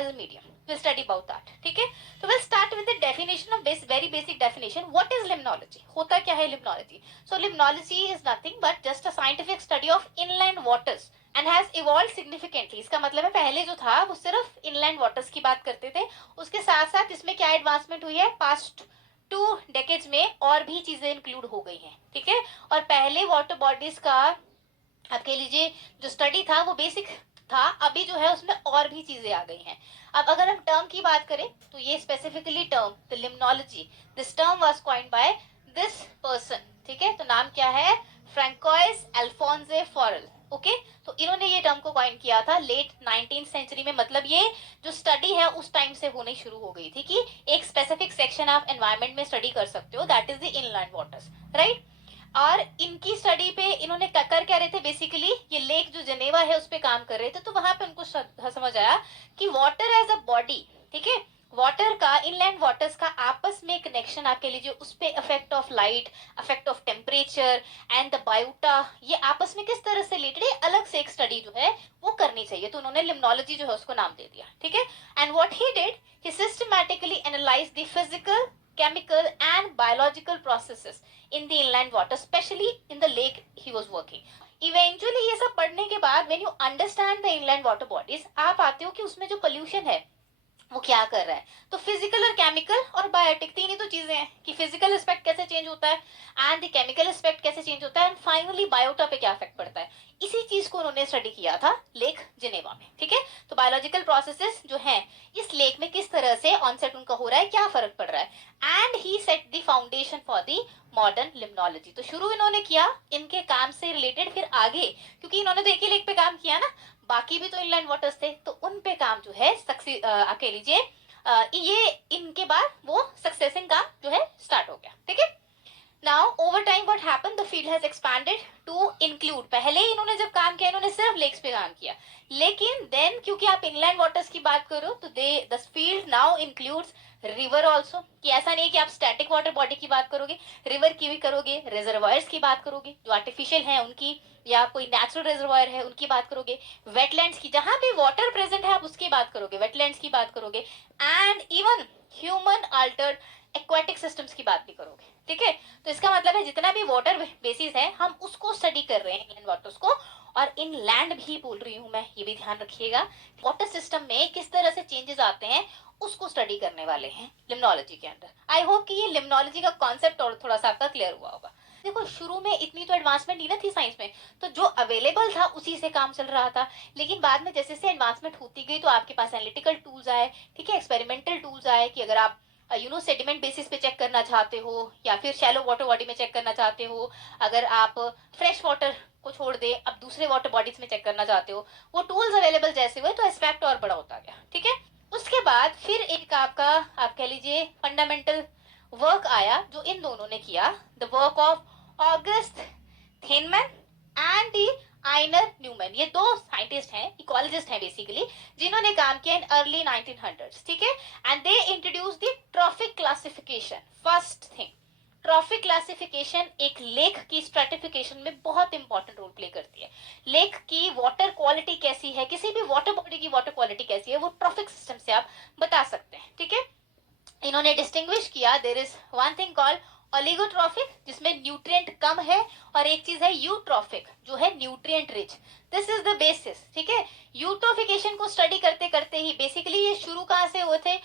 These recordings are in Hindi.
as a medium. We'll study about that. ठीक है, तो we'll start with the definition of very basic definition. What is limnology? होता क्या है limnology? So limnology is nothing but just a scientific study of inland waters and has evolved significantly. इसका मतलब है पहले जो था वो सिर्फ inland waters की बात करते थे, उसके साथ साथ इसमें क्या एडवांसमेंट हुई है past 2 डेकेड्स में और भी चीजें इंक्लूड हो गई हैं. ठीक है, और पहले वाटर बॉडीज का आप कह लीजिए जो स्टडी था वो बेसिक था, अभी जो है उसमें और भी चीजें आ गई हैं. अब अगर हम टर्म की बात करें तो ये specifically term the limnology, this term was coined by this person. ठीक है, तो नाम क्या है? फ्रैंकोइस अल्फोंसे फॉरेल. ओके, तो इन्होंने ये टर्म को कॉइन किया था लेट 19th सेंचुरी में. मतलब ये जो स्टडी है उस टाइम से होने शुरू हो गई थी कि एक स्पेसिफिक सेक्शन आप एनवायरमेंट में स्टडी कर सकते हो, that is the inland waters, right. और इनकी स्टडी पे इन्होंने कर क्या रहे थे, बेसिकली ये लेक जो जेनेवा है उस पर काम कर रहे थे. तो वहां पे उनको समझ आया कि वाटर एज अ बॉडी, ठीक है, वाटर का, इनलैंड वाटर्स का आपस में कनेक्शन आप कह लीजिए, उस पे effect of light, effect of temperature and the biota, ये आपस में किस तरह से रिलेटेड है, अलग से एक स्टडी जो है वो करनी चाहिए. तो उन्होंने लिम्नोलॉजी जो है उसको नाम दे दिया. ठीक है, and what he did, he systematically analyse the physical, chemical and biological processes in the inland water, especially in the lake he was working. Eventually ये सब पढ़ने के बाद when you understand the inland water bodies, आप आते हो कि उसमें जो pollution है वो क्या कर रहा है. तो फिजिकल और केमिकल और बायोटिक तीन ही तो चीजें हैं कि फिजिकल एस्पेक्ट कैसे चेंज होता है एंड द केमिकल एस्पेक्ट कैसे चेंज होता है एंड फाइनली बायोटा पे क्या इफेक्ट पड़ता है. इसी चीज को उन्होंने स्टडी किया था लेक जिनेवा में. ठीक है, तो बायोलॉजिकल प्रोसेसेस जो हैं इस लेक में किस तरह से ऑनसेट उनका हो रहा है, क्या फर्क पड़ रहा है, and he set the foundation for the modern limnology. तो शुरू इन्होंने किया इनके काम से रिलेटेड, फिर आगे क्योंकि इन्होंने तो एक ही लेक पे काम किया ना, बाकी भी तो इनलैंड वाटर्स थे, तो उन पे काम जो है सक्सेस आप कह लीजिए ये इनके बाद वो सक्सेसिंग काम जो है स्टार्ट हो गया. ठीक है, now over time what happened, the field has expanded to include, पहले इन्होंने जब काम किया इन्होंने सिर्फ लेक्स पे काम किया, लेकिन देन क्योंकि आप इनलैंड वाटर्स की बात करो तो they the field now includes river also. कि ऐसा नहीं कि आप स्टैटिक वाटर बॉडी की बात करोगे, रिवर की भी करोगे, रिजर्वायर्स की बात करोगे जो आर्टिफिशियल है उनकी, या कोई नेचुरल रिजर्वायर है उनकी बात करोगे, वेटलैंड्स की जहां भी वाटर प्रेजेंट है आप उसकी बात करोगे, वेटलैंड्स की बात करोगे, and even human Altered aquatic systems की बात भी करोगे. ठीक है, तो इसका मतलब है जितना भी वाटर बेसिस है हम उसको स्टडी कर रहे हैं इन वाटर्स को. और इन लैंड भी बोल रही हूं मैं, ये भी ध्यान रखिएगा, वाटर सिस्टम में किस तरह से चेंजेस आते हैं उसको स्टडी करने वाले हैं लिम्नोलॉजी के अंदर. आई होप कि ये लिम्नोलॉजी का कॉन्सेप्ट और थोड़ा सा आपका क्लियर हुआ होगा. देखो शुरू में इतनी तो एडवांसमेंट नहीं ना थी साइंस में, तो जो अवेलेबल था उसी से काम चल रहा था. लेकिन बाद में जैसे जैसे एडवांसमेंट होती गई तो आपके पास एनालिटिकल टूल्स आए, ठीक है, एक्सपेरिमेंटल टूल्स आए कि अगर आप सेडिमेंट बेसिस पे चेक करना चाहते हो या फिर शैलो वाटर बॉडी में चेक करना चाहते हो, अगर आप फ्रेश वाटर को छोड़ दे अब दूसरे वाटर बॉडीज में चेक करना चाहते हो, वो टूल्स अवेलेबल जैसे हुए तो एस्पेक्ट और बड़ा होता गया. ठीक है, उसके बाद फिर एक आपका आप कह लीजिए फंडामेंटल वर्क आया जो इन दोनों ने किया, the work of August Thienemann and the Einar Naumann. ये दो साइंटिस्ट हैं, इकोलॉजिस्ट हैं बेसिकली, जिन्होंने काम किया इन अर्ली 1900s. ठीक है, and they introduce the trophic classification. First thing, trophic classification एक लेक की स्ट्रेटिफिकेशन में बहुत इंपॉर्टेंट रोल प्ले करती है. लेक की वाटर क्वालिटी कैसी है, किसी भी वाटर बॉडी की वाटर क्वालिटी कैसी है, वो ट्रॉफिक सिस्टम से आप बता सकते हैं. ठीक है, इन्होंने डिस्टिंग्विश किया, there is one thing called oligotrophic जिसमें न्यूट्रिएंट कम है, और एक चीज है यूट्रॉफिक जो है nutrient rich. This is the basis. ठीक है, यूट्रोफिकेशन को स्टडी करते करते ही बेसिकली ये शुरू कहां से हुए थे,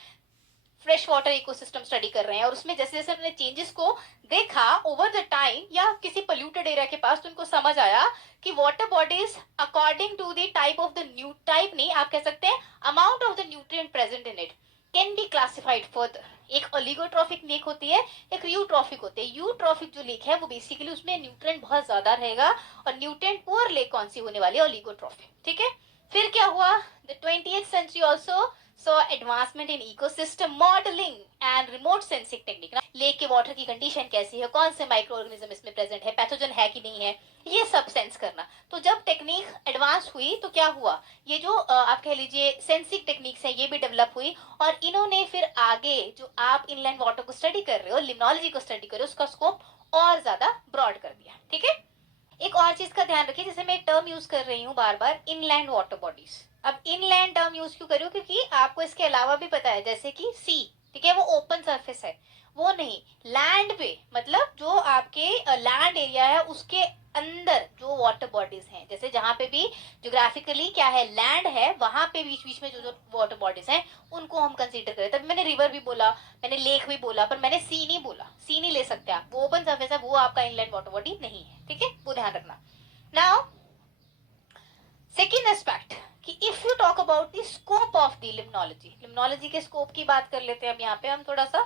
फ्रेश वाटर इकोसिस्टम स्टडी कर रहे हैं, और उसमें जैसे जैसे उन्होंने चेंजेस को देखा ओवर द टाइम या किसी पोल्यूटेड एरिया के पास, तो उनको समझ आया कि water bodies according to the type of the new type नहीं आप कह सकते हैं amount of the nutrient present in it can be classified further. एक ओलिगोट्रॉफिक लेक होती है, एक यूट्रॉफिक होती है. यूट्रॉफिक जो लेक है वो बेसिकली उसमें न्यूट्रिएंट बहुत ज्यादा रहेगा, और न्यूट्रिएंट पुअर लेक कौन सी होने वाली है, ओलिगोट्रॉफिक. ठीक है, फिर क्या हुआ, the 20th century also saw advancement in ecosystem modeling and remote sensing technique. Lake के वाटर की कंडीशन कैसी है, कौन से माइक्रो ऑर्गेनिज्म इसमें प्रेजेंट है, पैथोजन है कि नहीं है, ये सब सेंस करना. तो जब टेक्निक एडवांस हुई तो क्या हुआ, ये जो आप कह लीजिए सेंसिंग टेक्निक्स है ये भी डेवलप हुई, और इन्होंने फिर आगे जो आप इनलैंड वाटर को स्टडी कर रहे हो, लिम्नोलॉजी को स्टडी कर रहे हो, उसका स्कोप और ज्यादा ब्रॉड कर दिया. ठीक है, एक और चीज का ध्यान रखिए, जैसे मैं एक टर्म यूज कर रही हूँ बार बार, इनलैंड वाटर बॉडीज. अब इनलैंड टर्म टर्म यूज क्यों कर रही हूँ, क्योंकि आपको इसके अलावा भी पता है, जैसे कि सी, ठीक है, वो ओपन सरफेस है, वो नहीं। लैंड पे मतलब जो आपके लैंड एरिया है उसके अंदर जो वाटर बॉडीज हैं, जैसे जहां पे भी ज्योग्राफिकली क्या है, लैंड है, वहां पे बीच बीच में जो जो वाटर बॉडीज हैं उनको हम कंसीडर करें। तभी मैंने रिवर भी बोला, मैंने लेक भी बोला, पर मैंने सी नहीं बोला। सी नहीं ले सकते आप, वो ओपन सरफेस है, वो आपका इनलैंड वाटर बॉडी नहीं है, ठीक है, वो ध्यान रखना। नाउ सेकेंड एस्पेक्ट कि if you talk about the scope of the limnology, limnology के स्कोप की बात कर लेते हैं अब यहाँ पे हम थोड़ा सा।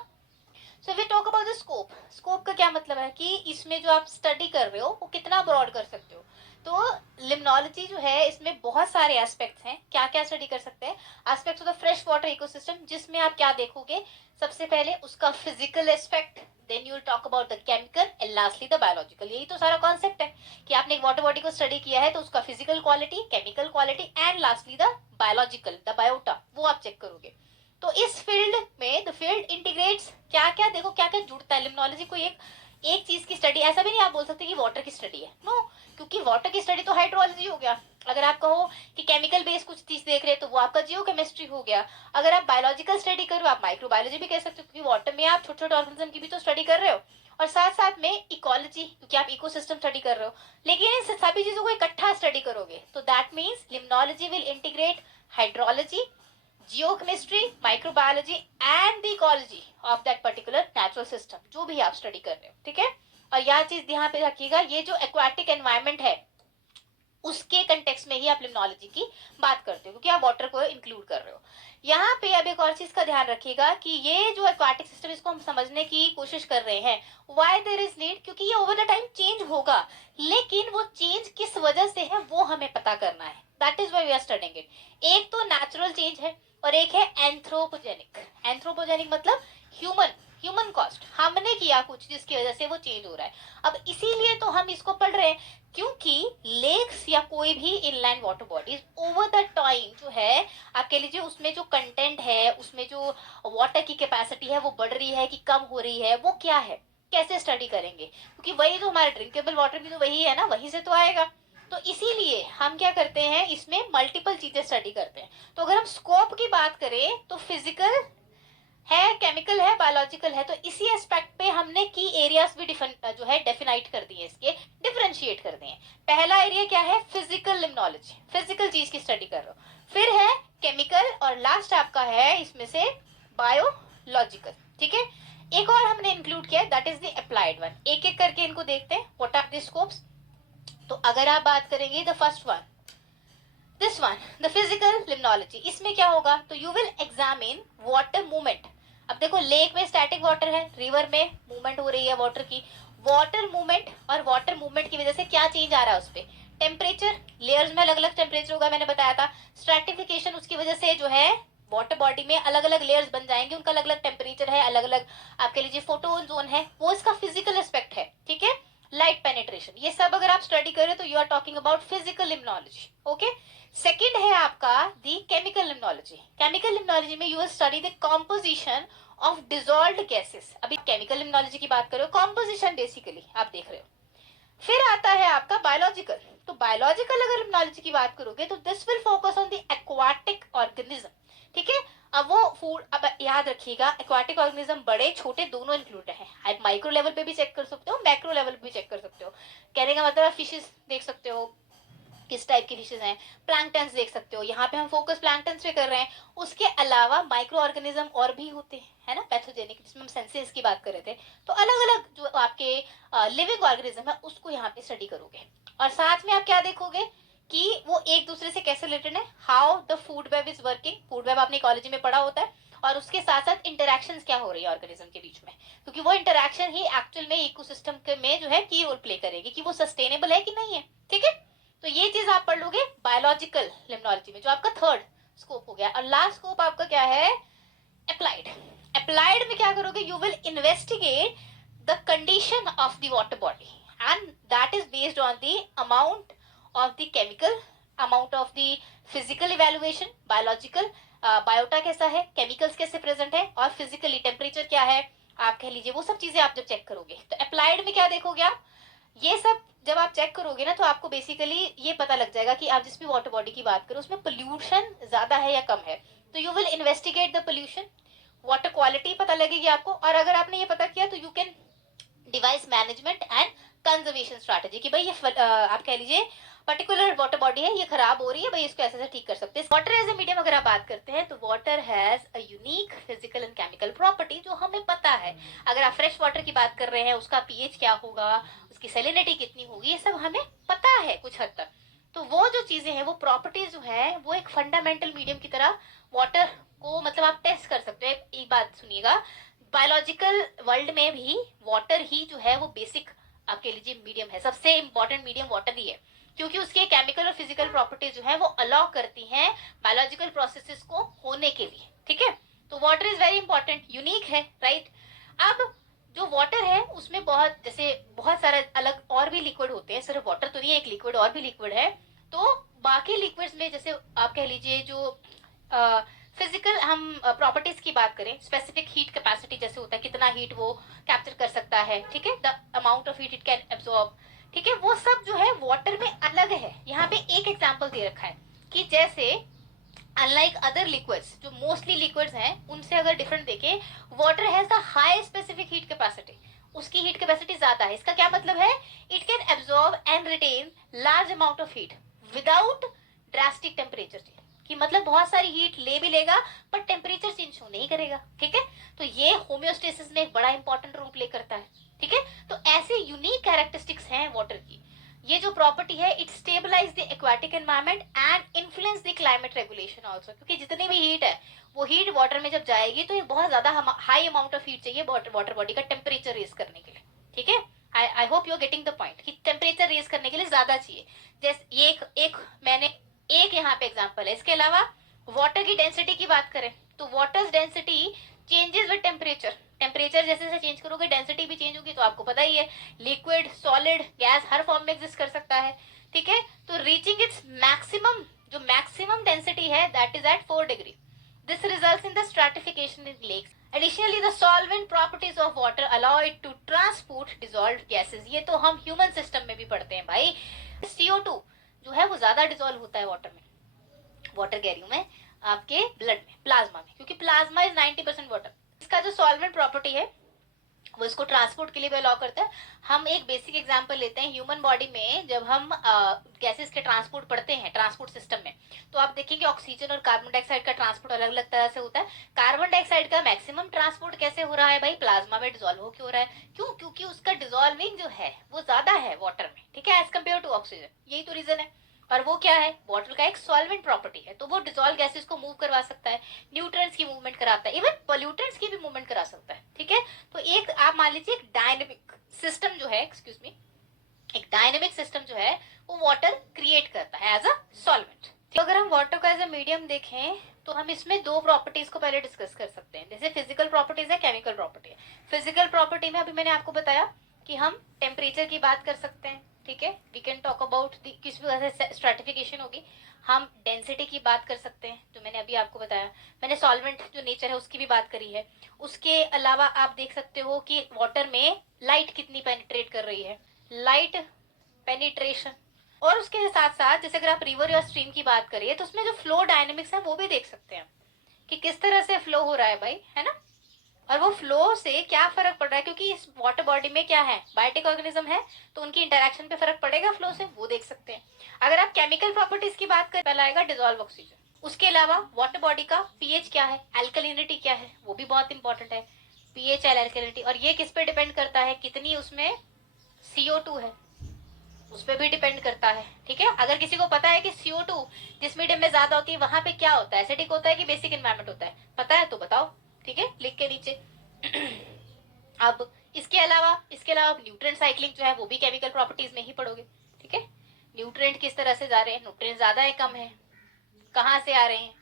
So we talk about the scope. Scope का क्या मतलब है कि इसमें जो आप स्टडी कर रहे हो वो कितना ब्रॉड कर सकते हो। तो लिम्नोलॉजी जो है इसमें बहुत सारे एस्पेक्ट्स हैं। क्या क्या स्टडी कर सकते हैं? Aspects of the fresh water ecosystem, जिसमें आप क्या देखोगे, सबसे पहले उसका physical aspect, then you will talk about the chemical and lastly the biological. यही तो सारा कॉन्सेप्ट है कि आपने एक वाटर बॉडी को स्टडी किया है तो उसका physical quality, chemical quality and lastly the biological, the biota, वो आप चेक करोगे। तो इस फील्ड में द फील्ड इंटीग्रेट्स क्या क्या, देखो क्या क्या जुड़ता है। लिम्नोलॉजी को एक चीज की स्टडी, ऐसा भी नहीं आप बोल सकते कि वाटर की स्टडी है, नो, क्योंकि वाटर की स्टडी तो हाइड्रोलॉजी हो गया। अगर आप कहो कि केमिकल बेस्ड कुछ चीज देख रहे हैं तो वो आपका जियोकेमिस्ट्री हो गया। अगर आप बायोलॉजिकल स्टडी कर रहे हो, आप माइक्रोबायोलॉजी भी कह सकते हो, क्योंकि वाटर में आप छोटे छोटे ऑर्गेनिज्म की भी तो स्टडी कर रहे हो, और साथ साथ में इकोलॉजी, क्योंकि आप इकोसिस्टम स्टडी कर रहे हो। लेकिन इन सभी चीजों को इकट्ठा स्टडी करोगे तो that means limnology will integrate hydrology, geochemistry, microbiology and the ecology of that particular natural system, जो भी आप स्टडी कर रहे हो, ठीक है। और यह चीज ध्यान पे रखिएगा, ये जो एक्वाटिक एनवायरनमेंट है उसके कंटेक्स्ट में ही आप लिम्नोलॉजी की बात करते हो, क्योंकि आप वाटर को इंक्लूड कर रहे हो। यहाँ पे अब एक और चीज का ध्यान रखिएगा कि ये जो एक्वाटिक सिस्टम, इसको हम समझने की कोशिश कर रहे हैं, व्हाई देयर इज नीड, क्योंकि ये ओवर द टाइम चेंज होगा, लेकिन वो चेंज किस वजह से है वो हमें पता करना है। That is why we are studying it. एक तो नेचुरल चेंज है और एक है एंथ्रोपोजेनिक। एंथ्रोपोजेनिक मतलब ह्यूमन, ह्यूमन कॉस्ट, हमने किया कुछ जिसकी वजह से वो चेंज हो रहा है। अब इसीलिए तो हम इसको पढ़ रहे हैं, क्योंकि लेक्स या कोई भी inland water bodies over the time जो है, आप कह लीजिए उसमें जो कंटेंट है, उसमें जो वाटर की कैपेसिटी है वो बढ़ रही है कि कम हो रही है, वो क्या है, कैसे स्टडी करेंगे, क्योंकि वही तो हमारा ड्रिंकेबल वाटर भी तो वही है ना, वहीं से तो आएगा। तो इसीलिए हम क्या करते हैं, इसमें मल्टीपल चीजें स्टडी करते हैं। तो अगर हम स्कोप की बात करें तो फिजिकल है, केमिकल है, बायोलॉजिकल है, तो इसी एस्पेक्ट पे हमने की एरियाज भी जो है डेफिनाइट कर दिए, इसके डिफरेंशिएट कर दिए। पहला एरिया क्या है, फिजिकल लिम्नोलॉजी, फिजिकल चीज की स्टडी कर रहे हो। फिर है केमिकल, और लास्ट आपका है इसमें से बायोलॉजिकल, ठीक है। एक और हमने इंक्लूड किया, that is the applied one. एक एक करके इनको देखते हैं, व्हाट आर द स्कोप्स। तो अगर आप बात करेंगे the first one, this one, the physical limnology, इसमें क्या होगा, तो you will examine water movement. अब देखो लेक में स्टैटिक वाटर है, रिवर में मूवमेंट हो रही है वाटर की, वाटर मूवमेंट, और वाटर मूवमेंट की वजह से क्या चेंज आ रहा है उस पर, टेम्परेचर, लेयर्स में अलग अलग टेम्परेचर होगा, मैंने बताया था। स्ट्रैटिफिकेशन, उसकी वजह से जो है वाटर बॉडी में अलग अलग लेयर्स बन जाएंगे, उनका अलग अलग टेम्परेचर है, अलग अलग आप कह लीजिए फोटो जोन है, वो इसका फिजिकल एस्पेक्ट है, ठीक है। लाइट पेनिट्रेशन, ये सब अगर आप स्टडी करें तो you are talking about physical limnology, okay. Second है आपका the chemical limnology. Chemical limnology में you will study the composition of dissolved gases. अभी केमिकल लिम्नोलॉजी की बात करो, कॉम्पोजिशन बेसिकली आप देख रहे हो। फिर आता है आपका बायोलॉजिकल। तो बायोलॉजिकल अगर लिम्नोलॉजी की बात करोगे तो this will focus on the aquatic organism, ठीक है। अब वो फूड, अब याद रखिएगा एक्वाटिक ऑर्गेनिज्म बड़े छोटे दोनों इंक्लूड है। आप माइक्रो लेवल पे भी चेक कर सकते हो, मैक्रो लेवल पे भी चेक कर सकते हो। कहने का मतलब फिशेस देख सकते हो, किस टाइप की फिशेज हैं, प्लैंकटन्स देख सकते हो, यहाँ पे हम फोकस प्लैंकटन्स पे कर रहे हैं। उसके अलावा माइक्रो ऑर्गेनिज्म और भी होते हैं, है ना, पैथोजेनिक, जिसमें हम सेंसेस की बात कर रहे थे। तो अलग अलग जो आपके लिविंग ऑर्गेनिज्म है उसको यहाँ पे स्टडी करोगे, और साथ में आप क्या देखोगे कि वो एक दूसरे से कैसे रिलेटेड है, how the food web is working. Food web आपने इकोलॉजी में पढ़ा होता है, और उसके साथ साथ इंटरेक्शंस क्या हो रही है ऑर्गेनिज्म के बीच में, क्योंकि वो इंटरेक्शन ही एक्चुअल में इकोसिस्टम में जो है की रोल प्ले करेगी कि वो सस्टेनेबल है कि नहीं है, ठीक है। तो ये चीज आप पढ़ लोगे बायोलॉजिकल लिम्नोलॉजी में, जो आपका थर्ड स्कोप हो गया। और लास्ट स्कोप आपका क्या है, अप्लाइड। अप्लाइड में क्या करोगे, you will investigate the condition of the water body, and that is based on the amount of the chemical, amount of the physical evaluation, biological biota कैसा है, केमिकल्स कैसे प्रेजेंट है, और फिजिकली टेम्परेचर क्या है, आप कह लीजिए वो सब चीजें आप जब चेक करोगे। तो अप्लाइड में क्या देखोगे आप, ये सब जब आप चेक करोगे ना तो आपको बेसिकली ये पता लग जाएगा कि आप जिस भी वाटर बॉडी की बात करो उसमें पोल्यूशन ज्यादा है या कम है। तो you will investigate the pollution, water quality पता लगेगी आपको, और अगर आपने ये पता किया तो you can device management and conservation strategy कि भाई ये आप कह लीजिए पर्टिकुलर वाटर बॉडी है, ये खराब हो रही है, भाई इसको ऐसे ठीक कर सकते हैं। वाटर एज ए मीडियम अगर आप बात करते हैं तो water has a unique physical and chemical property जो हमें पता है। अगर आप फ्रेश वाटर की बात कर रहे हैं उसका पीएच क्या होगा, उसकी सेलिनिटी कितनी होगी, ये सब हमें पता है कुछ हद तक। तो वो जो चीजें हैं वो प्रॉपर्टीज जो है वो एक फंडामेंटल मीडियम की तरह वाटर को मतलब आप टेस्ट कर सकते हो। एक बात सुनिएगा, बायोलॉजिकल वर्ल्ड में भी वाटर ही जो है वो बेसिक आप कह लीजिए मीडियम है, सबसे इंपॉर्टेंट मीडियम वाटर ही है, क्योंकि उसके केमिकल और फिजिकल प्रॉपर्टीज जो है वो अलाउ करती हैं बायोलॉजिकल प्रोसेसेस को होने के लिए। ठीक है, तो water is very important, unique है, राइट। अब जो वाटर है उसमें बहुत जैसे बहुत सारे अलग और भी लिक्विड होते हैं, सिर्फ वाटर तो नहीं है, एक लिक्विड और भी लिक्विड है। तो बाकी लिक्विड्स में जैसे आप कह लीजिए जो फिजिकल हम प्रॉपर्टीज की बात करें, स्पेसिफिक हीट कैपेसिटी जैसे होता है कितना हीट वो कैप्चर कर सकता है, ठीक है, the amount of heat it can absorb, ठीक है, वो सब जो है वाटर में अलग है। यहाँ पे एक एग्जांपल दे रखा है कि जैसे अनलाइक अदर लिक्विड्स जो मोस्टली लिक्विड्स हैं उनसे अगर डिफरेंट देखें, water has the high specific heat capacity, उसकी हीट कैपेसिटी ज्यादा है। इसका क्या मतलब है, it can absorb and retain large amount of heat without drastic temperature change, कि मतलब बहुत सारी हीट ले भी लेगा पर टेम्परेचर चेंज नहीं करेगा। ठीक है, तो ये होम्योस्टेसिस में एक बड़ा इंपॉर्टेंट रोल प्ले करता है। ठीक है, तो ऐसे यूनिक कैरेक्टरिस्टिक्स हैं वाटर की। ये जो प्रॉपर्टी है it stabilize the aquatic environment and influence the climate regulation also, क्योंकि जितनी भी हीट है वो हीट वाटर में जब जाएगी तो ये बहुत ज्यादा हाई अमाउंट ऑफ हीट चाहिए वाटर बॉडी का टेम्परेचर रेज करने के लिए। ठीक है, I hope you are getting the point कि टेम्परेचर रेज करने के लिए ज्यादा चाहिए। जैसे ये एक मैंने एक यहाँ पे एग्जांपल है। इसके अलावा वाटर की डेंसिटी की बात करें तो water density changes with temperature, temperature जैसे जैसे चेंज करोगे डेंसिटी भी चेंज होगी। तो आपको पता ही है लिक्विड सॉलिड गैस हर फॉर्म में एग्जिस्ट कर सकता है। ठीक है, तो रीचिंग इट्स मैक्सिमम, जो मैक्सिमम डेंसिटी है that is at 4 degree. This results in the stratification in lakes. Additionally, the solvent properties of water allow it to transport dissolved gases. ये तो हम ह्यूमन सिस्टम में भी पढ़ते हैं भाई। CO2 जो है वो ज्यादा डिजोल्व होता है वाटर में, वाटर कह रही हूं मैं, आपके ब्लड में, प्लाज्मा में, क्योंकि प्लाज्मा इज 90% वाटर। इसका जो सॉल्वेंट प्रॉपर्टी है वो इसको ट्रांसपोर्ट के लिए भी अलाउ करता है। हम एक बेसिक एग्जांपल लेते हैं, ह्यूमन बॉडी में जब हम गैसेस के ट्रांसपोर्ट पढ़ते हैं ट्रांसपोर्ट सिस्टम में, तो आप देखेंगे ऑक्सीजन और कार्बन डाइऑक्साइड का ट्रांसपोर्ट अलग अलग तरह से होता है। कार्बन डाइऑक्साइड का मैक्सिमम ट्रांसपोर्ट कैसे हो रहा है भाई, प्लाज्मा में डिजोल्व होकर हो रहा है। क्यों, क्योंकि उसका डिजोल्विंग जो है वो ज्यादा है वाटर में, ठीक है, एज कम्पेयर टू ऑक्सीजन। यही तो रीजन है। और वो क्या है, वाटर का एक सॉल्वेंट प्रॉपर्टी है, तो वो डिजोल्व गैसेस को मूव करवा सकता है, न्यूट्रिएंट्स की मूवमेंट कराता है, इवन पोल्यूटेंट्स की भी मूवमेंट करा सकता है। ठीक है, तो एक आप मान लीजिए एक डायनेमिक सिस्टम जो है, एक्सक्यूज मी, एक डायनेमिक सिस्टम जो है वो वाटर क्रिएट करता है एज अ सॉल्वेंट। तो अगर हम वाटर को एज अ मीडियम देखें तो हम इसमें दो प्रॉपर्टीज को पहले डिस्कस कर सकते हैं, जैसे फिजिकल प्रॉपर्टीज है, केमिकल प्रॉपर्टी है। फिजिकल प्रॉपर्टी में अभी मैंने आपको बताया कि हम टेम्परेचर की बात कर सकते हैं। ठीक है, वी कैन टॉक अबाउट किस वजह से स्ट्रेटिफिकेशन होगी। हम डेंसिटी की बात कर सकते हैं जो मैंने अभी आपको बताया। मैंने सॉल्वेंट जो नेचर है उसकी भी बात करी है। उसके अलावा आप देख सकते हो कि वाटर में लाइट कितनी पेनिट्रेट कर रही है, लाइट पेनिट्रेशन। और उसके साथ साथ जैसे अगर आप रिवर या स्ट्रीम की बात करिए तो उसमें जो फ्लो डायनेमिक्स है वो भी देख सकते हैं कि किस तरह से फ्लो हो रहा है भाई, है ना। और वो फ्लो से क्या फर्क पड़ रहा है, क्योंकि इस वाटर बॉडी में क्या है, बायोटिक ऑर्गेनिज्म है, तो उनकी इंटरेक्शन पे फर्क पड़ेगा फ्लो से, वो देख सकते हैं। अगर आप केमिकल प्रॉपर्टीज की बात करें पहला आएगा डिजोल्व ऑक्सीजन। उसके अलावा वाटर बॉडी का पीएच क्या है, एल्कलिनिटी क्या है, वो भी बहुत इंपॉर्टेंट है, पीएच एंड एल्कलिनिटी। और ये किस पे डिपेंड करता है, कितनी उसमें CO2 है उस पर भी डिपेंड करता है। ठीक है, अगर किसी को पता है कि CO2 जिस मीडियम में ज्यादा होती है वहां पे क्या होता है, एसिडिक होता है कि बेसिक एनवायरनमेंट होता है, पता है तो बताओ, ठीक है, लिख के नीचे। अब इसके अलावा न्यूट्रिएंट साइक्लिंग जो है वो भी केमिकल प्रॉपर्टीज में ही पढ़ोगे। ठीक है, न्यूट्रिएंट किस तरह से जा रहे हैं, न्यूट्रिएंट ज्यादा है कम है, कहाँ से आ रहे हैं,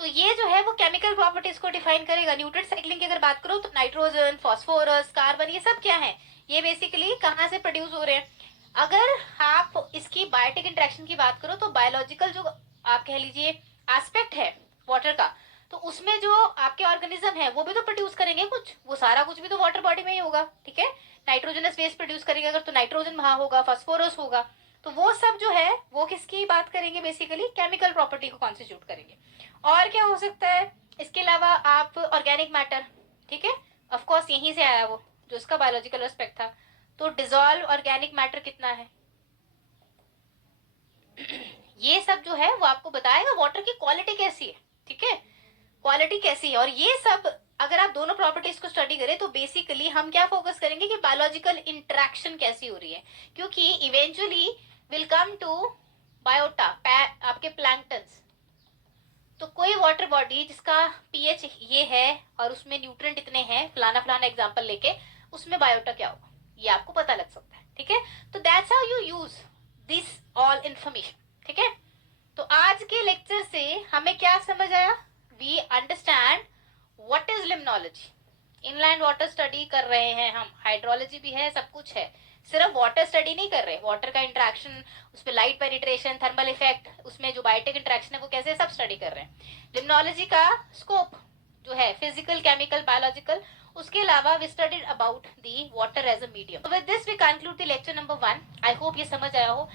तो ये जो है वो केमिकल प्रॉपर्टीज को डिफाइन करेगा। न्यूट्रिएंट साइक्लिंग की अगर बात करो तो नाइट्रोजन, फास्फोरस, कार्बन, ये सब क्या है, ये बेसिकली कहाँ से प्रोड्यूस हो रहे हैं। अगर आप इसकी बायोटिक इंटरेक्शन की बात करो तो बायोलॉजिकल जो आप कह लीजिए एस्पेक्ट है वाटर का, तो उसमें जो आपके ऑर्गेनिज्म है वो भी तो प्रोड्यूस करेंगे कुछ, वो सारा कुछ भी तो वाटर बॉडी में ही होगा, ठीक है। नाइट्रोजनस वेस्ट प्रोड्यूस करेंगे अगर, तो नाइट्रोजन वहां होगा, फास्फोरस होगा, तो वो सब जो है वो किसकी बात करेंगे, बेसिकली केमिकल प्रॉपर्टी को कॉन्स्टिट्यूट करेंगे। और क्या हो सकता है इसके अलावा, आप ऑर्गेनिक मैटर, ठीक है, ऑफकोर्स यहीं से आया वो जो उसका बायोलॉजिकल एस्पेक्ट था। तो डिजोल्व ऑर्गेनिक मैटर कितना है, ये सब जो है वो आपको बताएगा वाटर की क्वालिटी कैसी है, ठीक है, क्वालिटी कैसी है। और ये सब अगर आप दोनों प्रॉपर्टीज को स्टडी करें तो बेसिकली हम क्या फोकस करेंगे कि बायोलॉजिकल इंटरेक्शन कैसी हो रही है, क्योंकि eventually will come to biota, आपके प्लैंक्टन्स। तो कोई वाटर बॉडी जिसका पीएच ये है और उसमें न्यूट्रिएंट इतने हैं, फलाना फलाना एग्जांपल लेके, उसमें बायोटा क्या होगा ये आपको पता लग सकता है, ठीक है। तो that's how you use this all information, ठीक है। तो आज के लेक्चर से हमें क्या समझ आया, we understand what is limnology. Inland water study कर रहे हैं हम, हाइड्रोलॉजी भी है, सब कुछ है, सिर्फ वाटर स्टडी नहीं कर रहे, वाटर का इंटरेक्शन, उस पर लाइट पेनिट्रेशन, थर्मल इफेक्ट, उसमें जो बायोटिक इंटरेक्शन है वो कैसे, सब स्टडी कर रहे हैं। लिम्नोलॉजी का स्कोप जो है फिजिकल, केमिकल, बायोलॉजिकल, उसके अलावा we studied about the water as a medium. With this we conclude the lecture number 1। I hope ये समझ आया हो।